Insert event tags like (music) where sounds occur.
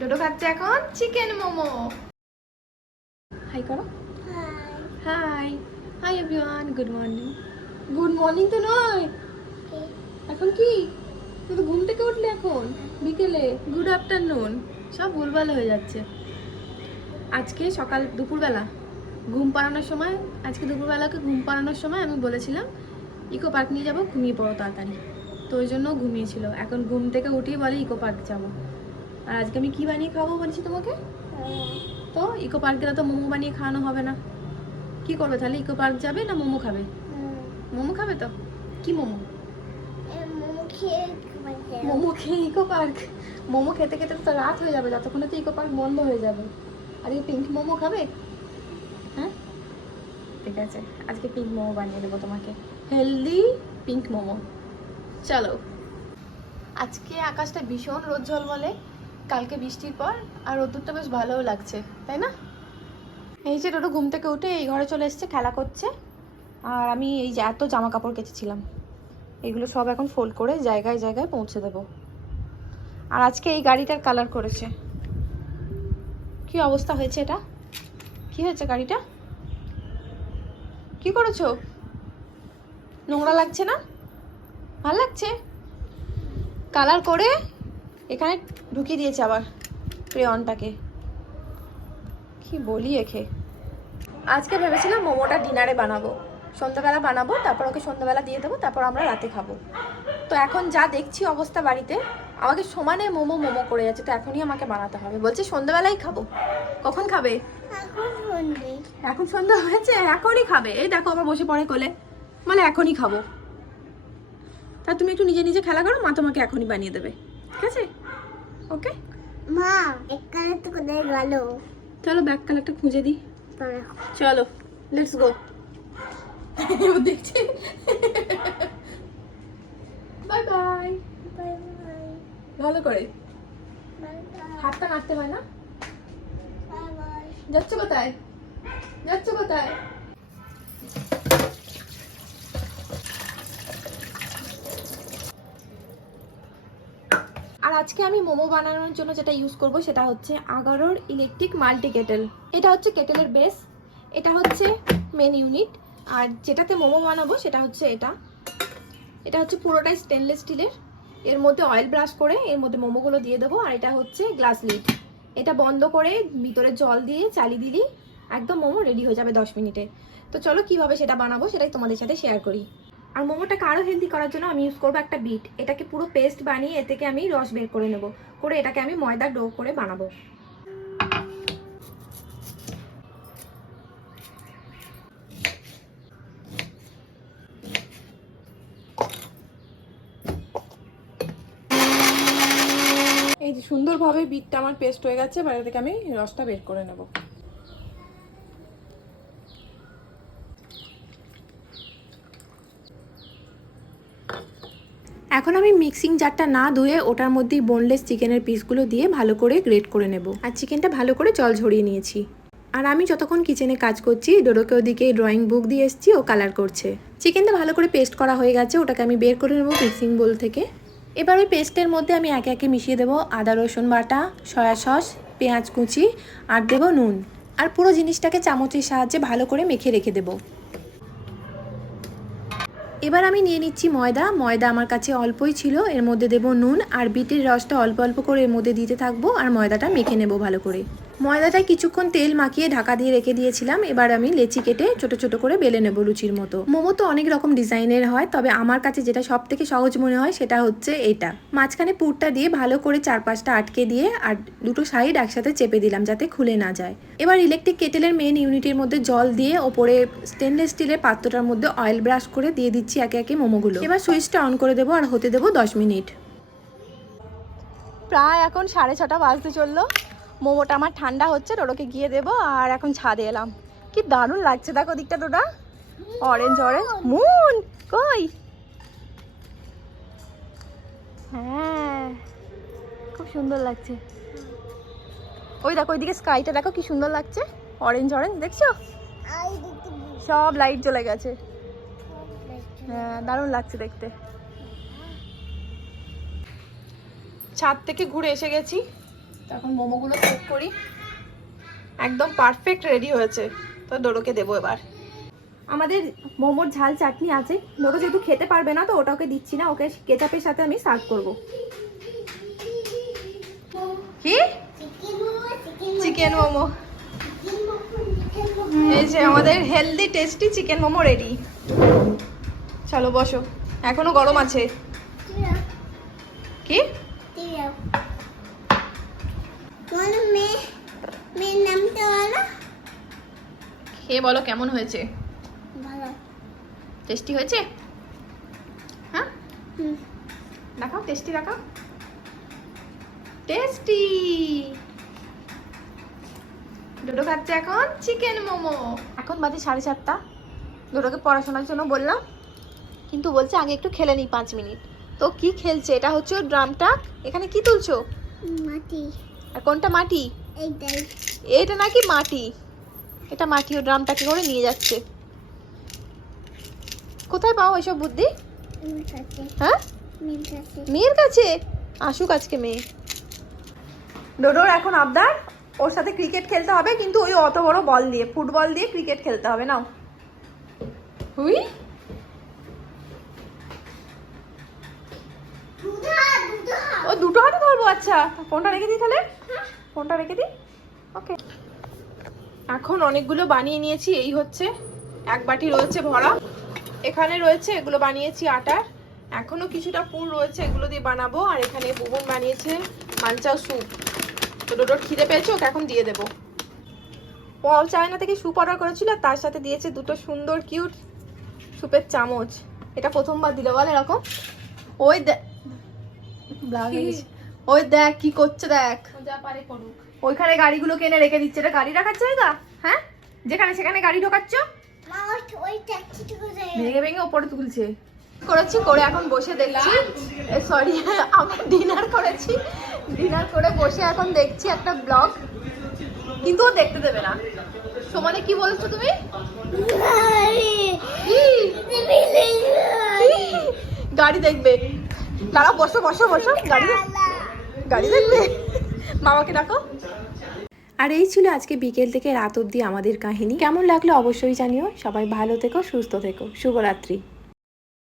ডোডো খাচ্ছে এখন chicken momo hi করো hi hi everyone good morning good morning তো নয় এখন কি? তুই তো ঘুম থেকে উঠলি এখন? বিকেলে? গুড আফটারনুন সব ভুলভাল হয়ে যাচ্ছে। আজকে সকাল দুপুরবেলা ঘুম পাড়ানোর সময় আজকে দুপুরবেলাকে ঘুম পাড়ানোর সময় আমি বলেছিলাম ইকো পার্ক নিয়ে যাব ঘুমিয়ে পড়ো তাড়াতাড়ি। তো ওই জন্য ঘুমিয়েছিল। এখন ঘুম থেকে উঠেই বলে ইকো পার্ক যাব। আর আজকে আমি কি বানিয়ে খাব বলছি তোমাকে? তো ইকো পার্কে তো মোমো বানিয়ে খাওয়ানো হবে না। কি করবে তাহলে? ইকো পার্ক যাবে না মোমো খাবে? মোমো খাবে তো? কি মোমো? মোমো খেয়ে ইকো পার্ক। মোমো খেতে খেতে তো রাত হয়ে যাবে, যতক্ষণে তো ইকো পার্ক বন্ধ হয়ে যাবে। আর এই পিঙ্ক মোমো খাবে? হ্যাঁ? ঠিক আছে, আজকে পিঙ্ক মোমো বানিয়ে দেবো তোমাকে। Healthy pink momo. চলো। আজকে আকাশটা ভীষণ রোদ বলে কালকে বৃষ্টির পর, আর রোদ্দুরটা বেশ ভালোও লাগছে, তাই না? এই যে টোটো ঘুম থেকে উঠে এই ঘরে চলে এসেছে, খেলা করছে। আর আমি এই যে এত জামা কাপড় কেচেছিলাম, এগুলো সব এখন ফোল্ড করে জায়গায় জায়গায় পৌঁছে দেব। আর আজকে এই গাড়িটার কালার করেছে। কি অবস্থা হয়েছে এটা? কি হয়েছে গাড়িটা? কি করেছ? নোংরা লাগছে না? ভালো লাগছে? কালার করে এখানে ঢুকিয়ে দিয়েছে আবার ক্রেয়নটাকে। কি বলি এখে আজকে ভেবেছিলাম মোমোটা ডিনারে বানাবো। সন্ধ্যাবেলা বানাবো তারপর ওকে সন্ধ্যাবেলা দিয়ে দেবো তারপর আমরা রাতে খাব। তো এখন যা দেখছি অবস্থা বাড়িতে আমাকে সমানে মোমো মোমো করে যাচ্ছে তো এখনই আমাকে বানাতে হবে। বলছে সন্ধ্যাবেলাই খাব। কখন খাবে? এখন সন্ধ্যা। হয়েছে এখনই খাবে। এই দেখো আবার বসে পড়ে কোলে। মানে এখনই খাব। তা তুমি একটু নিজে নিজে খেলা করো মা তোমাকে এখনই বানিয়ে দেবে। ঠিক আছে? ওকে মা এখানে তো কোথায় গেল? চলো ব্যাক কালারটা খুঁজে দিই। চলো। লেটস গো (laughs) দেখছে। বাই বাই বাই বাই ভালো করে। হাতটা নাড়তে হয় না? যাচ্ছ কোথায়? যাচ্ছ কোথায়? আর আজকে আমি মোমো বানানোর জন্য যেটা ইউজ করব সেটা হচ্ছে আগারোর ইলেকট্রিক মাল্টি কেটেল এটা হচ্ছে কেটেলের বেস এটা হচ্ছে মেন ইউনিট আর যেটাতে মোমো বানাবো সেটা হচ্ছে এটা। এটা হচ্ছে পুরোটাই স্টেনলেস স্টিলের এর মধ্যে অয়েল ব্রাশ করে এর মধ্যে মোমোগুলো দিয়ে দেবো, আর এটা হচ্ছে গ্লাস লিড এটা বন্ধ করে ভিতরে জল দিয়ে চালিয়ে দিলেই একদম মোমো রেডি হয়ে যাবে দশ মিনিটে। তো চলো কীভাবে সেটা বানাবো সেটাই তোমাদের সাথে শেয়ার করি। আর মোমোটাকে আরও হেলদি করার জন্য আমি ইউজ করব একটা বিট এটাকে পুরো পেস্ট বানিয়ে এ থেকে আমি রস বের করে নেব। করে এটাকে আমি ময়দার ডো করে বানাবো। এই যে সুন্দরভাবে বিটটা আমার পেস্ট হয়ে গেছে বাইরে থেকে আমি রসটা বের করে নেব। এখন আমি মিক্সিং জারটা না ধুয়ে ওটার মধ্যেই বোনলেস চিকেনের পিসগুলো দিয়ে ভালো করে গ্রেট করে নেব। আর চিকেনটা ভালো করে জল ঝরিয়ে নিয়েছি। আর আমি যতক্ষণ কিচেনে কাজ করছি ডোরোকে ওদিকে ড্রয়িং বুক দিয়ে এসেছি, ও কালার করছে। চিকেনটা ভালো করে পেস্ট করা হয়ে গেছে, ওটাকে আমি বের করে নেব মিক্সিং বোল থেকে। এবার ওই পেস্টের মধ্যে আমি একে একে মিশিয়ে দেবো আদা, রসুন বাটা, সয়া সস, পেঁয়াজ কুচি, আর দেবো নুন। আর পুরো জিনিসটাকে চামচের সাহায্যে ভালো করে মেখে রেখে দেবো। এবার আমি নিয়ে নিচ্ছি ময়দা। ময়দা আমার কাছে অল্পই ছিল, এর মধ্যে দেব নুন আর বিটের রসটা অল্প অল্প করে এর মধ্যে দিতে থাকব আর ময়দাটা মেখে নেব ভালো করে। ময়দাটায় কিছুক্ষণ তেল মাখিয়ে ঢাকা দিয়ে রেখে দিয়েছিলাম। এবার আমি লেচি কেটে ছোট ছোট করে বেলে নেব লুচির মতো। মোমো তো অনেক রকম ডিজাইনের হয়, তবে আমার কাছে যেটা সব থেকে সহজ মনে হয় সেটা হচ্ছে এটা। মাঝখানে পুরটা দিয়ে ভালো করে চারপাশটা আটকে দিয়ে আর দুটো সাইড একসাথে চেপে দিলাম যাতে খুলে না যায়। এবার ইলেকট্রিক কেটেলের মেন ইউনিটের মধ্যে জল দিয়ে ওপরে স্টেনলেস স্টিলের পাত্রটার মধ্যে অয়েল ব্রাশ করে দিয়ে দিচ্ছি একে একে মোমোগুলো। এবার সুইচটা অন করে দেবো আর হতে দেবো দশ মিনিট। প্রায় এখন সাড়ে ছটা বাজতে চলল। মোমোটা আমার ঠান্ডা হচ্ছে ওরকে গিয়ে দেবো আর এখন ছাদে এলাম। কি দারুণ লাগছে দেখো দিকটা তোটা অরেঞ্জ অরেঞ্জ মুন কই? হ্যাঁ খুব সুন্দর লাগছে। ওই দেখো, ওইদিকে স্কাইটা দেখো কি সুন্দর লাগছে। অরেঞ্জ অরেঞ্জ দেখছ? সব লাইট জ্বলে গেছে। হ্যাঁ দারুণ লাগছে দেখতে। ছাদ থেকে ঘুরে এসে গেছি। তখন মোমোগুলো চেক করি। একদম পারফেক্ট রেডি হয়েছে। তো ডোরোকে দেবো এবার। আমাদের মোমোর ঝাল চাটনি আছে। ডোরো যেহেতু খেতে পারবে না তো ওটা ওকে দিচ্ছি না। ওকে কেচাপের সাথে আমি সার্ভ করব। কি? চিকেন মোমো। এই যে আমাদের healthy tasty chicken momo ready চলো বসো। এখনও গরম আছে। তোমার মেয়ে মেয়ের নামটা বলো? খেয়ে বলো কেমন হয়েছে? ভালো। টেস্টি হয়েছে? হ্যাঁ? দেখাও টেস্টি দেখাও। টেস্টি! ডোডো খাচ্ছে এখন চিকেন মোমো। এখন বাজে সাড়ে চারটা ডোডোকে পড়াশোনার জন্য বললাম কিন্তু বলছে আগে একটু খেলে নিই পাঁচ মিনিট। তো কি খেলছে? এটা হচ্ছে ড্রামটা। এখানে কি তুলছো? মাটি। কোনটা মাটি? এটা নাকি মাটি? এটা মাটি ও ড্রামটাকে করে নিয়ে যাচ্ছে? কোথায় পাও এসব বুদ্ধি? হ্যাঁ? মেয়ের কাছে আসুক আজকে মেয়ে। ডোডোর এখন আবদার ওর সাথে ক্রিকেট খেলতে হবে কিন্তু ওই অত বড় বল দিয়ে ফুটবল দিয়ে ক্রিকেট খেলতে হবে নাও। হুই? ও দুটো হাতে আচ্ছা ফোনটা রেখে দিই তাহলে? ফোনটা রেখে দিই? ওকে এখন অনেকগুলো বানিয়ে নিয়েছি, এই হচ্ছে। এক বাটি রয়েছে ভরা। এখানে রয়েছে, এগুলো বানিয়েছি আটার এখনও কিছুটা পুর রয়েছে, এগুলো দিয়ে বানাবো। আর এখানে বুবন বানিয়েছে মাঞ্চাও স্যুপ। তো ডোডোর খিদে পেয়েছে, ওকে এখন দিয়ে দেবো। পল চায়না থেকে স্যুপ অর্ডার করেছিল তার সাথে দিয়েছে দুটো সুন্দর, কিউট স্যুপের চামচ। এটা প্রথমবার দিল, বল এরকম? ওই দেখ। ওই দেখ কি করছে দেখ। যা পারে করুক। ওইখানে গাড়িগুলো কিনে রেখে দিচ্ছে? এটা গাড়ি রাখার জায়গা? হ্যাঁ? যেখানে সেখানে গাড়ি ঢোকাচ্ছ? ভেঙে ভেঙে ওপরে তুলছে। করেছি করে এখন বসে দেখছি। সরি আমরা ডিনার করেছি। ডিনার করে বসে এখন দেখছি একটা ব্লগ কিন্তু ও দেখতে দেবে না। সমানে কি বলেছ তুমি? গাড়ি। দেখবে। দাঁড়াও বসো বসো বসো। গাড়ি গাড়ি দেখবে মামাকে ডাকো। আর এই ছিল আজকে বিকেল থেকে রাত অব্দি আমাদের কাহিনী। কেমন লাগল অবশ্যই জানিও। সবাই ভালো থেকো, সুস্থ থেকো। শুভরাত্রি।